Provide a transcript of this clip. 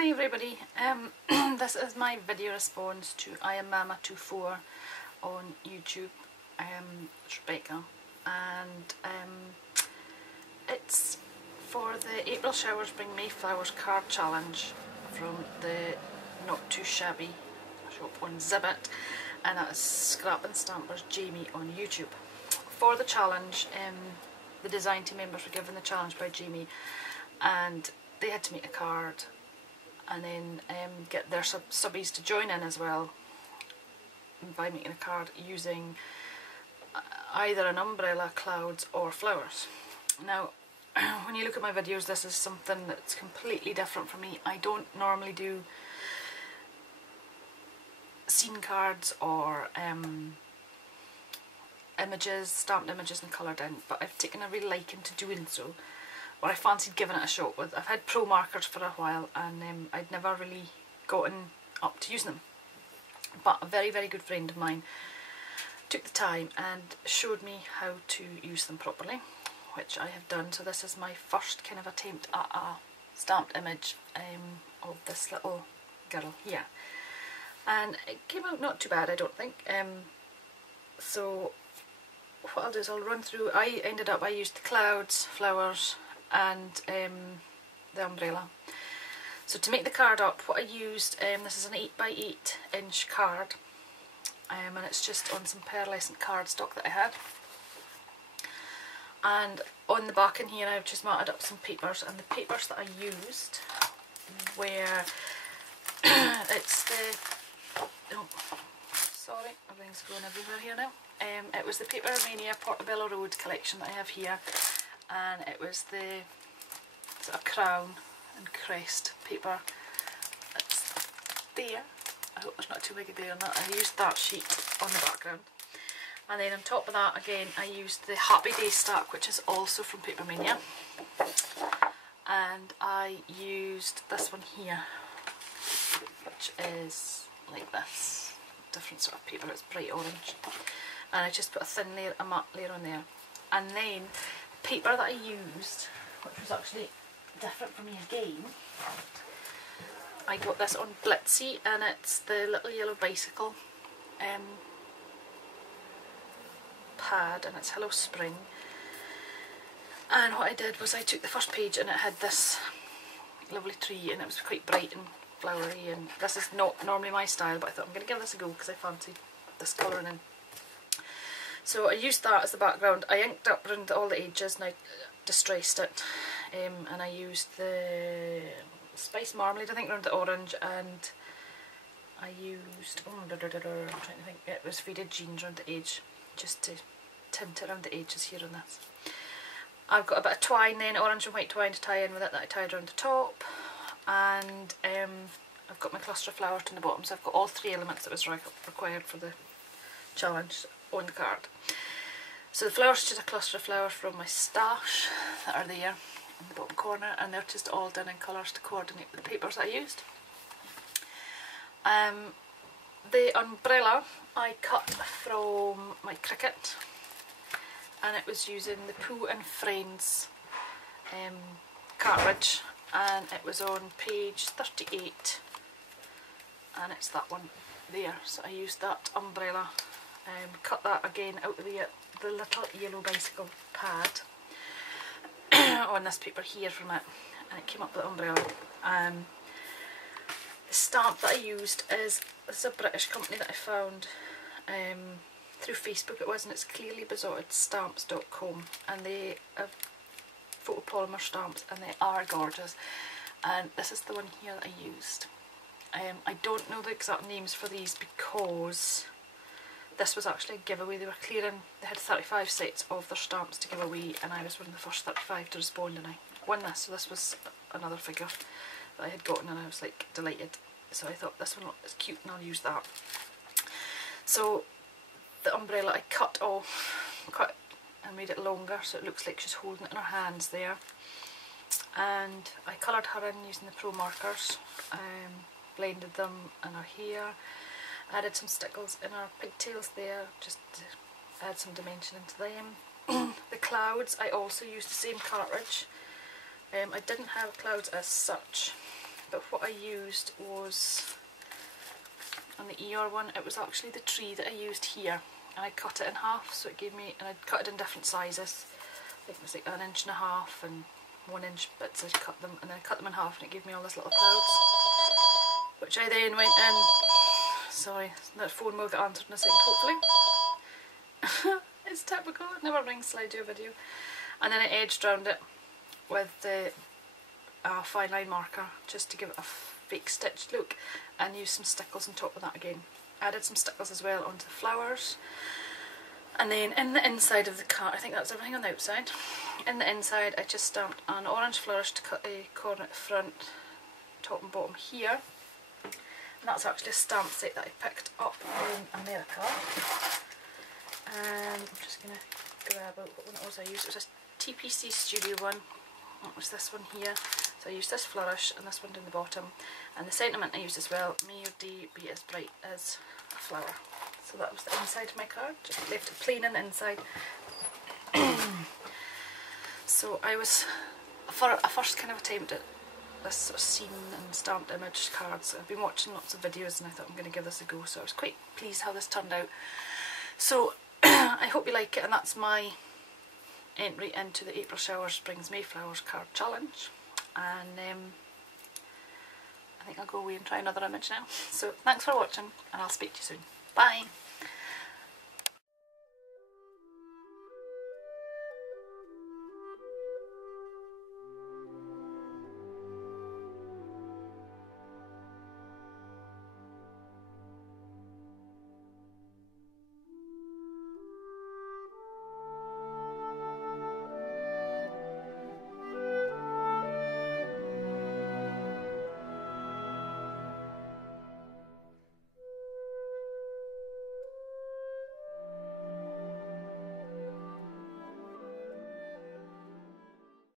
Hi everybody, this is my video response to IAMMAMA24 on YouTube. It's Rebecca, and it's for the April Showers Bring May Flowers card challenge from the Not Too Shabby shop on Zibbet, and that is ScrapinStampers Jamie on YouTube. For the challenge, the design team members were given the challenge by Jamie, and they had to make a card and then get their subbies to join in as well by making a card using either an umbrella, clouds or flowers. Now when you look at my videos, this is something that's completely different for me. I don't normally do scene cards or images, stamped images and coloured in, but I've taken a real liking to doing so, or I fancied giving it a shot with. I've had pro markers for a while and I'd never really gotten up to using them, but a very good friend of mine took the time and showed me how to use them properly, which I have done. So this is my first kind of attempt at a stamped image of this little girl here, and it came out not too bad, I don't think. So what I'll do is I'll run through. I used the clouds, flowers and the umbrella. So to make the card up, what I used, this is an 8x8 inch card, and it's just on some pearlescent cardstock that I had. And on the back in here I've just matted up some papers, and the papers that I used were it's the, oh sorry, everything's going everywhere here now. It was the Paper Mania Portobello Road collection that I have here, and it was the sort of crown and crest paper that's there. I hope there's not too big a glare on that. I used that sheet on the background, and then on top of that again I used the Happy Day stack, which is also from Paper Mania, and I used this one here, which is like this, different sort of paper. It's bright orange, and I just put a thin layer, a matte layer on there. And then the paper that I used, which was actually different for me again, I got this on Blitzy, and it's the little yellow bicycle pad, and it's Hello Spring. And what I did was I took the first page and it had this lovely tree, and it was quite bright and flowery, and this is not normally my style, but I thought I'm going to give this a go because I fancied this colouring in. So I used that as the background. I inked up around all the edges and I distressed it, and I used the Spice Marmalade, I think, around the orange, and I used, I'm trying to think, it was Faded Jeans around the edge, just to tint around the edges here on this. I've got a bit of twine then, orange and white twine to tie in with it, that I tied around the top, and I've got my cluster of flowers on the bottom. So I've got all three elements that was required for the challenge on the card. So the flowers are just a cluster of flowers from my stash that are there in the bottom corner, and they're just all done in colours to coordinate with the papers that I used. The umbrella I cut from my Cricut, and it was using the Pooh and Friends cartridge, and it was on page 38, and it's that one there. So I used that umbrella, cut that again out of the little yellow bicycle pad on this paper here from it, and it came up with the umbrella. The stamp that I used is a British company that I found through Facebook it was, and it's clearlybezottedStamps.com, and they have photopolymer stamps and they are gorgeous, and this is the one here that I used. I don't know the exact names for these because this was actually a giveaway. They were clearing, they had 35 sets of their stamps to give away, and I was one of the first 35 to respond, and I won this. So this was another figure that I had gotten, and I was like delighted. So I thought this one is cute and I'll use that. So the umbrella I cut and made it longer so it looks like she's holding it in her hands there, and I coloured her in using the pro markers, blended them in her hair, added some stickles in her pigtails there just to add some dimension into them. The clouds I also used the same cartridge. I didn't have clouds as such, but what I used was, on the ER one, it was actually the tree that I used here, and I cut it in half, so it gave me, and I cut it in different sizes. I think it was like 1.5 inches and 1 inch bits. I cut them, and then I cut them in half, and it gave me all these little clouds, which I then went in. Sorry, that phone will get answered in a second, hopefully. It's typical, it never rings till I do a video. And then I edged around it with the fine line marker, just to give it a fake stitched look, and use some stickles on top of that again. Added some stickles as well onto the flowers. And then in the inside of the card, I think that's everything on the outside. In the inside I just stamped an orange flourish to cut a corner at the front, top and bottom here. And that's actually a stamp set that I picked up in America. And I'm just going to grab out what one it was I used. It was a TPC Studio one. It was this one here. So I used this flourish and this one down the bottom. And the sentiment I used as well, may your day be as bright as a flower. So that was the inside of my card. Just left it plain on the inside. So I was, I first kind of attempted this sort of scene and stamped image cards. I've been watching lots of videos and I thought I'm going to give this a go. So I was quite pleased how this turned out. So I hope you like it, and that's my entry into the April Showers Brings Mayflowers card challenge. And I think I'll go away and try another image now. So thanks for watching, and I'll speak to you soon. Bye!